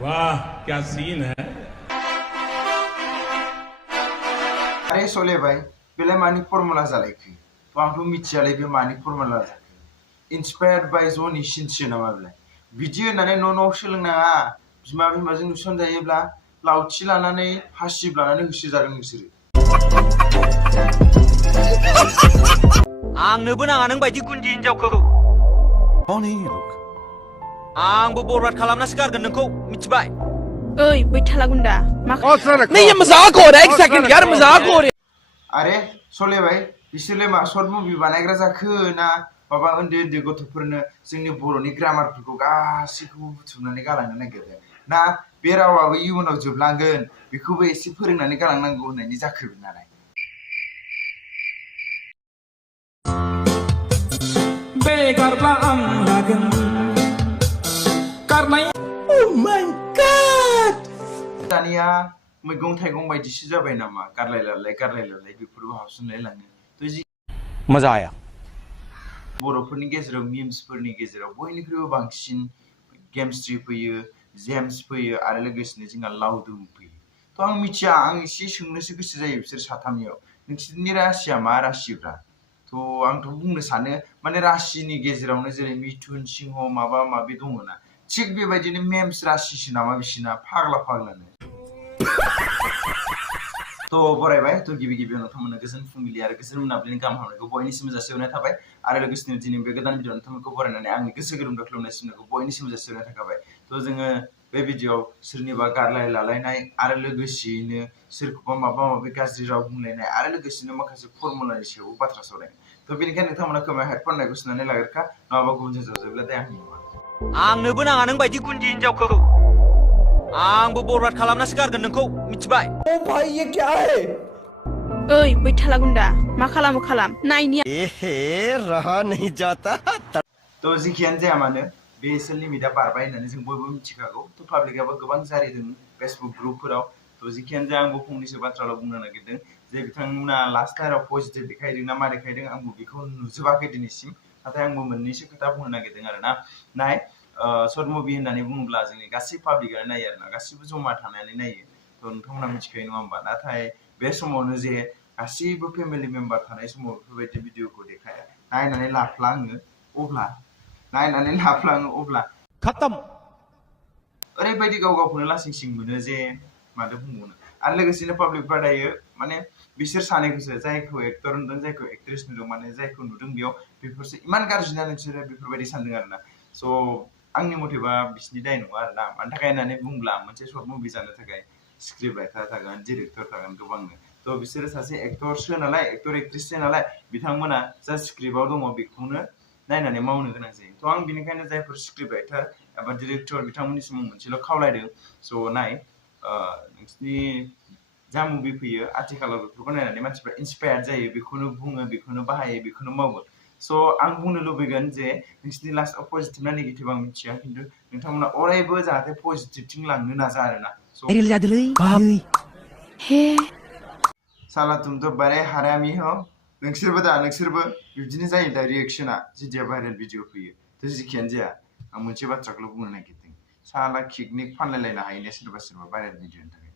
वाह क्या सीन है। अरे सोले भाई बेलाय मानि फर्मुला जालायखो तो आंथ' मिथियालै बे मानि फर्मुला जाखो इन्सपायार्ड बाय जनि सिनसो नामा बेलाय बिदि होननानै न' सोलोंनाङा बिमा बिमाजों नुसनजायोब्ला लावथि लानानै हासिब लानानै होसोजागोन नोंसोरो आंनोबो नाङा नों बायदि गुन्दि हिनजावखौ आंबो बरबाद खालामनासो गारगोन नोंखौ मिथिबाय ओइ बै थालागुन्दा नहीं ये मजाक हो रहा है एक सेकंड यार मजाक हो रहा है अरे सोले भाई बिसोरलाय मा सर्ट मुभि बानायग्रा जाखो ना माबा उन्दै उन्दै गथ'फोरनो जोंनि बर'नि ग्रामारफोरखौ गासैखौबो बुथुमनानै गालांनो नागिरदों ना बे रावाबो इयुनाव जोबलांगोन बेखौबो एसे फोरोंनानै गालांनांगौ होननायनि जाखो नालाय बे गारब्ला आं लागोन गारनाय Oh my God दानिया मैगं थाइगं बायदिसो जाबाय नामा गारलाय बेफोरबो हाबसनलाय लाङो तो जि मजा आया बर'फोरनि गेजेराव मिम्सफोरनि गेजेराव बयनिख्रुइबो बांसिन गेमस्ट्री फैयो जेम्स फैयो आरो लोगोसेनो जोंहा लावदुम फैयो तो आं मिथिया आं एसे सोंनोसो गोसो जायो बिसोर साथामनियाव नोंसोरनि राशिया मा राशिब्रा तो आंथ' बुंनो सानो माने राशिनि गेजेरावनो जेरै मिथुन सिंह माबा माबि दङना थिग बेबायदिनो मेम्स राशिसो नामा बिसिना फाग्लानो तो बरायबाय तो गिबियावनो नोंथांमोननो गोजोन फुंबिलि आरो गोजोन मोनाबिलिनि गाहाम हामलायनायखौ बयनिसिमबो जासिहरनाय थाबाय आरो लोगोसेनो दिनै बे गोदान भिडिअ नोंथांमोनखौ बरायनानै आंनि गोसो गोरबोनिफ्राय खुलुमनाय सिमनायखौ बयनिसिमबो जासिहरनाय थाखाबाय तो जोङो बे भिडिअआव सोरनिबा गारलाय लालायनाय आरो लोगोसेयैनो सोरखौबा माबा माबि गाज्रि राव बुंलायनाय आरो लोगोसेनो माखासे फर्मुलानि सायाव बाथ्रा सावरायनाय तो बेनिखायनो नोंथांमोना खोमायाव हेडफन होननायखौ सोनानै लाग्रोखा नङाबा गुबुन जाजोबोब्ला दे आंनि नङा आंनोबो नाङा नों बायदि गुन्दि हिनजावखौ आंबो बरबाद खालामनासो गारगोन नोंखौ मिथिबाय ओ भाई ये क्या है ओइ बै थालागुन्दा मा खालामो खालाम नायनि एहे रहा नहीं जाता तो जिखियानो जाया मानो बे एसे लिमिटआ बारबाय होननानै जों बयबो मिथिखागौ तो पाब्लिकआबो गोबां जारिदों फेसबुक ग्रुपफोराव तो जिखियानो जाया आंबो फंनैसो बाथ्राल' बुंनो नागिरदों जे बिथांमोना लास्ट टाइमाव पजिटिभ देखायदों ना मा देखायदों आंबो बेखौ नुजोबाखै दिनैसिम नाथाय आंबो मोननैसो खोथा बुंनो नागिरदों आरोना नाय सर्ट मुभि होननानै बुङोब्ला जोंनि गासै पाब्लिकआनो नायो आरोना गासिबो जमा थानानै नायो तो नोंथांमोना मिथिखायो नङा होमबा नाथाय बे समावनो जे गासैबो फेमिलि मेम्बार थानाय समाव बेफोरबायदि भिडिअखौ देखाया नायनानै लाफ्लाङो अब्ला खत्म ओरैबायदि गावखौनो लासिं मोनो जे माथो बुंबावनो आरो लोगोसेनो पाब्लिकफ्रा दायो माने बिसोर सानैखौसो जायखौ एक्टर नुदों जायखौ एक्ट्रेस नुदों माने जायखौ नुदों बेयाव बेफोरसो इमान गाज्रि ना नोंसोरो बेफोरबायदि सानदों आरोना स' आंनि मथेबा बिसिनि दाय नङा आरोना मानि थाखाय होननानै बुंब्ला मोनसे सर्ट मुभि जानो थाखाय स्क्रिप्ट राइटार थागोन डिरेक्टर थागोन गोबांनो तो बिसोरो सासे एक्टरसो नालाय एक्टर एक्ट्रेससो नालाय बिथांमोना जा स्क्रिप्टआव दङ बेखौनो नायनानै मावनो गोनां जायो तो आं बेनिखायनो जायफोर स्क्रिप्ट राइटार एबा डिरेक्टर बिथांमोननिसिम मोनसेल' खावलायदों स' नाय नोंसिनि जा मुभि फैयो आथिखालाव बेफोरखौ नायनानै मानसिफ्रा इन्सपायार्ड जायो बेखौनो बुङो बेखौनो बाहायो बेखौनो मावो स' आं बुंनो लुबैगोन जे नोंसिनि लास्टआव पजिटिभ ना नेगेटिभ आं मिथिया खिन्थु नोंथांमोना अरायबो जाहाथे पजिटिभथिं लांनो नाजा आरोना साला तुम तो बड़े हरामी हो नोंसोरबो बिदिनो जायो दा रिएक्शना जिदिया भाइरेल भिडिअ फैयो तो जिखियानो जाया आं मोनसे बाथ्राखौल' बुंनो नागिरदों साला किकनिक फानलायलायनो हायोना सोरबा भाइरेल भिडिअनि थाखाय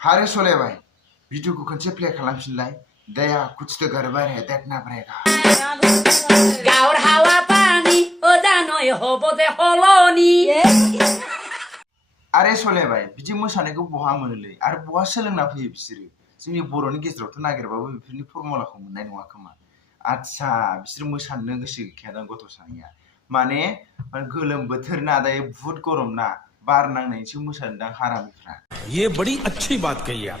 हारे सोले भाई भिडिअखौ खनसे प्ले खालामफिनलाय दया कुछ तो गड़बड़ है देखना पड़ेगा गाउर हावा पानी ओदानय होबोदे हलनि आरे सोले भाई बिदि मोसानायखौ बहा मोनोलै आरो बहा सोलोंना फैयो बिसोरो जोंनि बर'नि गेजेरावथ' नागिरबाबो बेफोरनि फर्मुलाखौ मोननाय नङा खोमा आच्छा बिसोर मोसानो गोसो गैखायादां गथ' सानैया माने गोलोम बोथोर ना दायो बुहुत गरम ना बार नांनायसो मोसानोदां हारामिफ्रा ये बड़ी अच्छी बात कही आप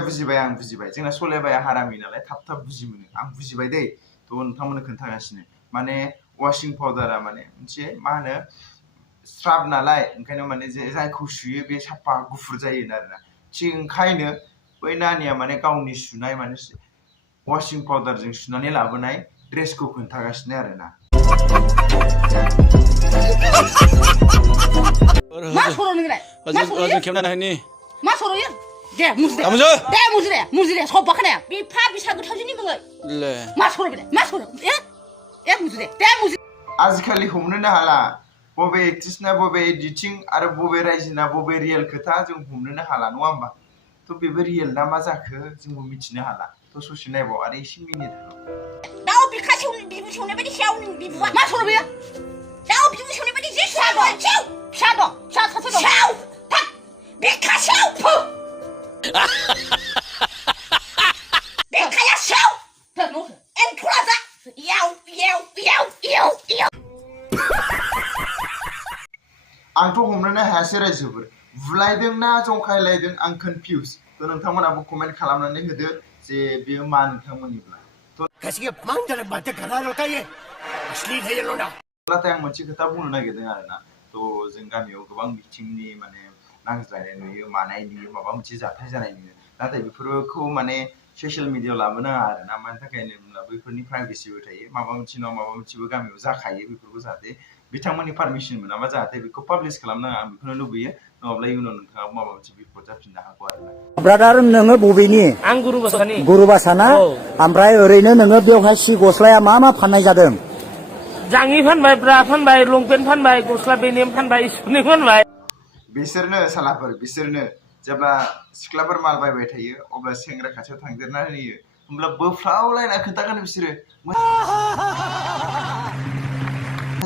बुजिबाय आं बुजिबाय जोंना सोलेबाया हारामि नालाय थाब बुजि मोनो आं बुजिबाय दै थ' नोंथांमोननो खोन्थागासिनो माने वाशिं पाउडारा माने मोनसे मा होनो स्राब नालाय ओंखायनो माने जायखौ सुयो बे साफा गुफुर जायो आरोना थिग ओंखायनो बै नानिया माने गावनि सुनाय माने वाशिं पाउडारजों सुनानै लाबोनाय ड्रेसखौ खोन्थागासिनो आरोना 어제 기억나니? 마 서로요? 네 무지래. 아무죠? 네 무지래. 소바 그래. 비파 비사고 터지는 거가. 네. 마 서로 그래. 마 서로. 예? 예 무지래. 네 무지. आजिखालि हमनोनो हाला बबे एक्ट्रेसना बबे एडिटिं आरो बबे रायजोना बबे रियेल खोथा जों हमनोनो हाला नङा होमबा थ' बेबो रियेल ना मा जाखो जोंबो मिथिनो हाला थ' ससे नायबाव आरो एसे मिनिट दाउ बिखा बिबु सेवनाय बायदि सेवनो बिबुआ मा सर बेयो दाउ बिबु सेवनाय बायदि जे सेव फिसा दं फिसा सासे दं सेव थाक बिखा सेव फु बिखाया सेव एन्थुला जा याव आंथ' हमनोनो हायासै रायजोफोर बुलायदोंना जंखायलायदों आं कनफिउज थ' नोंथांमोनाबो कमेन्ट खालामनानै होदो जे बेयो मा नोंथांमोननिब्ला नाथाय आं मोनसे खोथा बुंनो नागिरदों आरोना थ' जों गामियाव गोबां बिथिंनि माने नांज्लायनाय नुयो मानाय नुयो माबा मोनसे जाथाय जानाय नुयो नाथाय बेफोरखौ माने ससियेल मिडियायाव लाबोनाङा आरोना मानि थाखाय होनोब्ला बैफोरनि प्राइभेसिबो थायो माबा मोनसे नङा माबा मोनसेबो गामियाव जाखायो बेफोरखौ जाहाथे बिथांमोननि पारमिसन मोनाबा जाहाथे बेखौ पाब्लिश खालामनाङा आं बेखौनो लुबैयो नङाब्ला इयुनाव नोंथाङा माबा मोनसे बिपद जाफिननो हागौ आरोना ब्रादार नोङो बबेनि आं गुरुबासानि गुरुबासाना ओमफ्राय ओरैनो नोङो बेवहाय सि गस्लाया मा फाननाय जादों जाङि फानबाय ब्रा फानबाय लंपेन्ट फानबाय गस्ला बेनेम फानबाय सुनै फानबाय बिसोरनो सालाफोर बिसोरनो जेब्ला सिख्लाफोर माल बायबाय थायो अब्ला सेंग्रा खाथियाव थांदेरना होयो होमब्ला बोफ्लावलायना खोन्थागोन बिसोरो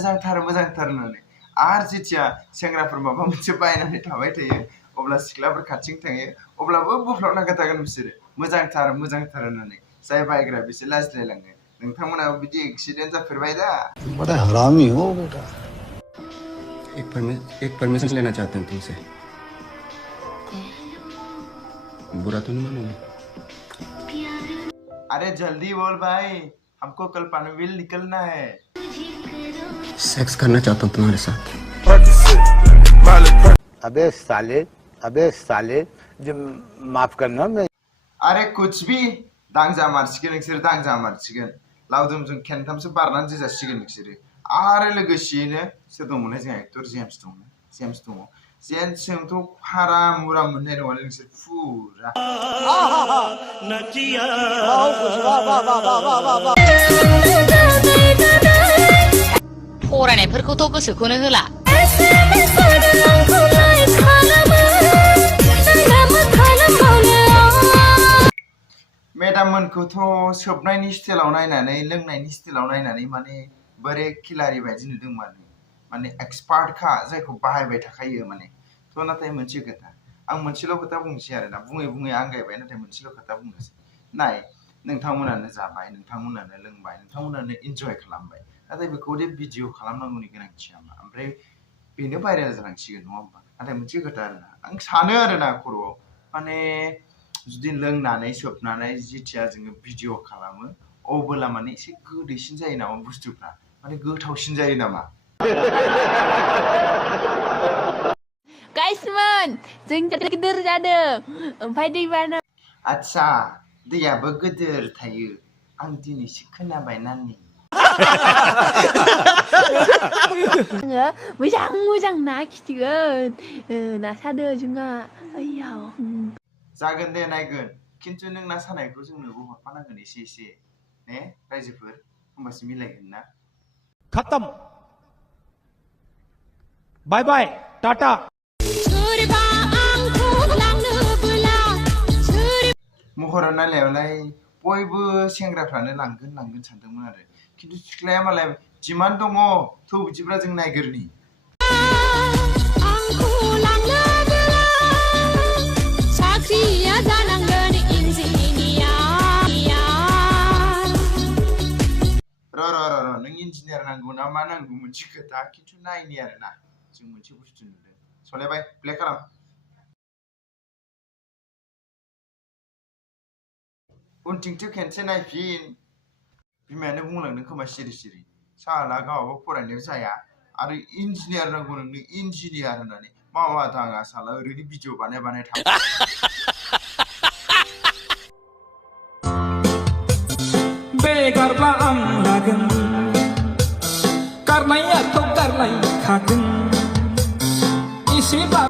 मोजांथार होननानै आरो जेथिया सेंग्राफोर माबा मोनसे बायनानै थाबाय थायो अब्ला सिख्लाफोर खाथिजों थाङो अब्लाबो बोफ्लावना खोन्थागोन बिसोरो मोजांथार होननानै जाय बायग्रा बिसोर लाजिलायलाङो नोंथांमोनाबो बिदि एक्सिडेन्ट जाफेरबाय दा बड़ा हरामी हो बेटा एक परमिशन लेना चाहते हैं तुमसे बुरा तो नहीं मानोगे अरे जल्दी बोल भाई हमको कल पनवेल निकलना है सेक्स करना चाहता हूँ तुम्हारे साथ अबे साले जो माफ करना मैं अरे कुछ भी दांजा मारसिगोन नोंसोर दांजा मारसिगोन लावदुमजों खेनथामसो बारनानै जोजासिगोन नोंसोरो आरो लोगोसेयैनो सोर दंमोनलाय जोंहा एक्टर जेम्स दङ जेम्सजोंथ' फारा मुरा मोननाय नङा नोंसोर फुरा फरायनायफोरखौथ' गोसोखौनो होला मेडाम मोनखौथ' सोबनायनि स्टाइलाव नायनानै लोंनायनि स्टाइलाव नायनानै माने बोरे खिलारि बायदि नुदों माने एक्सपार्टखा जायखौ बाहायबाय थाखायो माने थ' नाथाय मोनसे खोथा आं मोनसेल' खोथा बुंनोसै आरोना बुङै आंगायबाय नाथाय मोनसेल' खोथा बुंनोसै नाय नोंथांमोनानो जाबाय नोंथांमोनानो लोंबाय नोंथांमोनानो इन्जय खालामबाय नाथाय बेखौ दे भिडिअ खालामनांगौनि गोनांथिया मा ओमफ्राय बेनो भाइरेल जालांसिगोन नङा होमबा नाथाय मोनसे खोथा आरोना आं सानो आरोना खर'आव माने जुदि लोंनानै सोबनानै जेथिया जोङो भिडिअ खालामो अब्ला माने एसे गोदैसिन जायो नामा बुस्थुफ्रा माने गोथावसिन जायो नामा गाइसमोन जों गिदिर जादों ओमफ्राय दैबाना आच्छा दैयाबो गिदिर थायो आं दिनैसो खोनाबाय नानि आङो मोजां ना खिथिगोन ना सादो जोंहा आयाव जागोन दे नायगोन खिन्थु नों ना सानायखौ जोंनोबो हरफानांगोन एसे ने रायजोफोर होमबासो मिलायगोन ना खत्म बाय बाय टाटा महरा नायनायावलाय बयबो सेंग्राफ्रानो लांगोन सानदोंमोन आरो खिन्थु सिख्लाया मालाय डिमान्ड दङ थौ बिदिब्ला जों नायगोरनि र' नों इन्जिनियार नांगौ ना मा नांगौ मोनसे खोथा खिन्थु नायनि आरोना जों मोनसे बुस्थु नुदों सलायबाय प्ले खालाम उनथिंथ' खेनसे नायफिन बिमायानो बुंलांदों खोमा सिरि साला गावहाबो फरायनायाव जाया आरो इन्जिनियार नांगौ नोंनो इन्जिनियार होननानै मावा दाङा साला ओरैनो भिडिअ बानाय थां बे गारब्ला आं लागोन गारनायाथ' गारलायखागोन एसेब्ला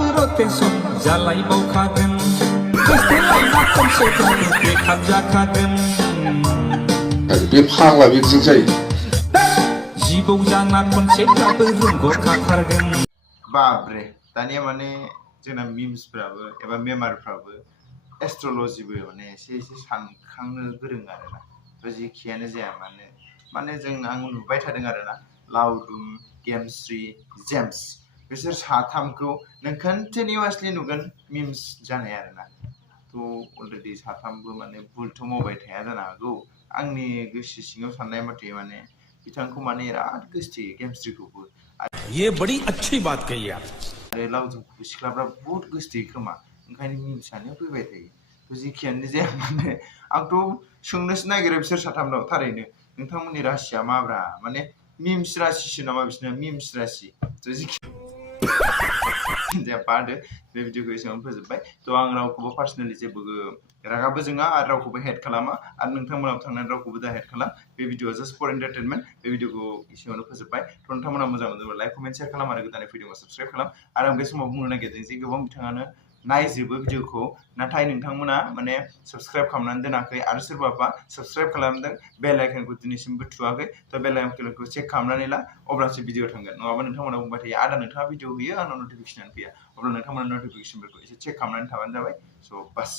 टेनसन जालायबावखागोन गोसथोलायना खनसेब्लाबो बेखार जाखागोन बे फाग्ला बिदिजों जायो जिबौ जाना खनसेब्लाबो रोंग'खाथारगोन बाब्रे दानिया माने जोंना मिम्सफ्राबो एबा मेमारफ्राबो एस्ट्रलजिबो माने एसे सानखांनो गोरों आरोना थ' जेखियानो जाया माने जों आं नुबाय थादों आरोना लावदुम गेमस्रि जेम्स बिसोर साथामखौ नों कन्टिनिउवासलि नुगोन मिम्स जानाय आरोना थ' अलरेडि साथामबो माने भुलथ' मावबाय थाया जानो हागौ आंनि गोसो सिङाव साननाय मथे माने बिथांखौ माने बिराद गोसोथोयो गेमस्रिखौबो ये बड़ी अच्छी बात कही आप आरो लावदुमखौबो सिख्लाफ्रा बहुत गोसोथोयो खोमा ओंखायनो मिम्सआनो फैबाय थायो थ' जेखियानो जाया माने आंथ' सोंनोसो नागिरो बिसोर साथामनाव थारैनो नोंथांमोननि राशिया माब्रा माने मिम्स राशिसो नामा बिसोरना मिम्स राशि थ' जेखि बादो बे भिडिअखौ एसेबां फोजोबबाय थ' आं रावखौबो पार्सनेलि जेबो रागाबो जोङा आरो रावखौबो हेट खालामा आरो नोंथांमोनाव थांनानै रावखौबो दा हेट खालाम बे भिडिअआ जास्ट फर एन्टारटेनमेन्ट बे भिडिअखौ एसेयावनो फोजोबबाय थ' नोंथांमोना मोजां मोनोब्ला लाइक कमेन्ट शेयार खालाम आरो गोदानै फैदोंबा साबस्क्राइब खालाम आरो आं बे समाव बुंनो नागिरदों जे गोबां बिथाङानो नायजोबो भिडिअखौ नाथाय नोंथांमोना माने साबस्क्राइब खालामनानै दोनाखै आरो सोरबाबा साबस्क्राइब खालामदों बेल आइकनखौ दिनैसिमबो थुवाखै थ' बेल आइकनखौ चेक खालामनानै ला अब्लासो भिडिअ थांगोन नङाबा नोंथांमोना बुंबाय थायो आदा नोंथाङा भिडिअ होयो आंनाव नटिफिकेसनानो फैया अब्ला नोंथांमोना नटिफिकेसनफोरखौ एसे चेक खालामनानै थाबानो जाबाय स' बास